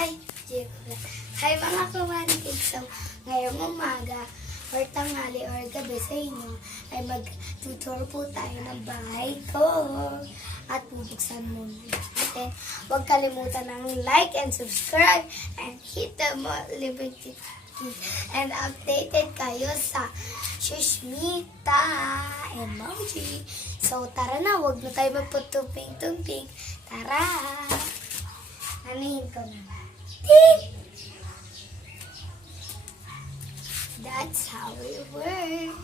Ay, hi mga kawantig. So, ngayong umaga or tanghali or gabi sa inyo ay mag-tutor po tayo ng bahay ko. At bubuksan muna natin. Huwag kalimutan ng like and subscribe and hit the notification and updated kayo sa Shushmita emoji. So, tara na. Huwag na tayo magputumping-tumping. Tara! Anahin ko na. Tick! That's how it works.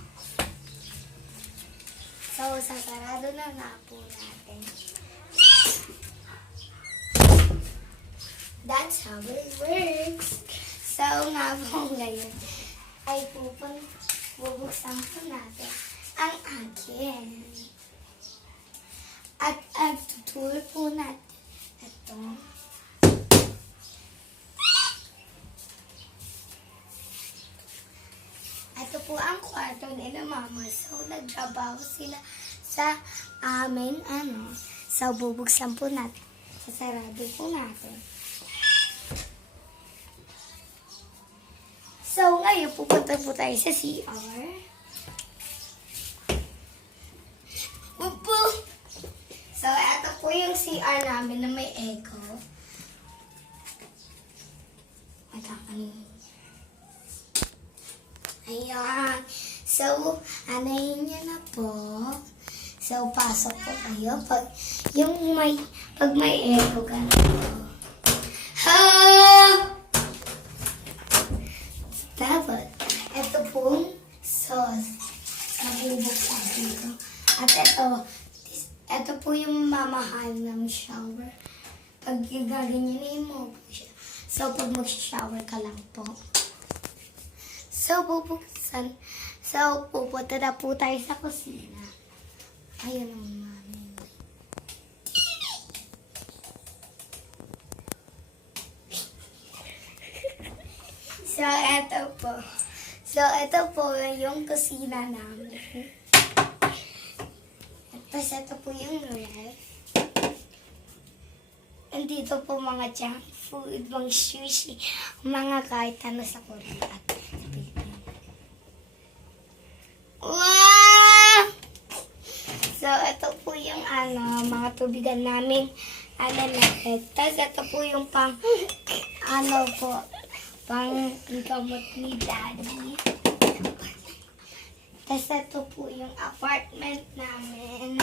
So, sasarado na nga po natin. That's how it works. So, nga po ngayon ay bubuksan po natin ang akin. At tutulog po natin ito. Ito po ang kwarto nila mama. So, nagtrabaho sila sa amin, So, bubuksan po natin. Sasarado po natin. So, ngayon pupunta po tayo sa CR. Upo! So, ito po yung CR namin na may echo. Ayan. So, anayin niyo na po. So, pasok po kayo. Pag may echo, ganito. Ha! Dapat, ito pong sauce na bubuksan dito. At ito po yung mamahal ng shower. Pag gaganyanin mo po siya. So, pag mag-shower ka lang po. So, bubuksan. So, pupunta na po tayo sa kusina. Ayun ang mami. So, eto po. So, ito po yung kusina namin. Tapos, ito po yung ref. And dito po mga junk food, mga sushi, mga kahit ano sa Korea at sa Pilipinas. Wow! So, ito po yung mga tubigan namin. Tapos, ito po yung pang gamot ni Daddy. Tapos ito po yung apartment namin.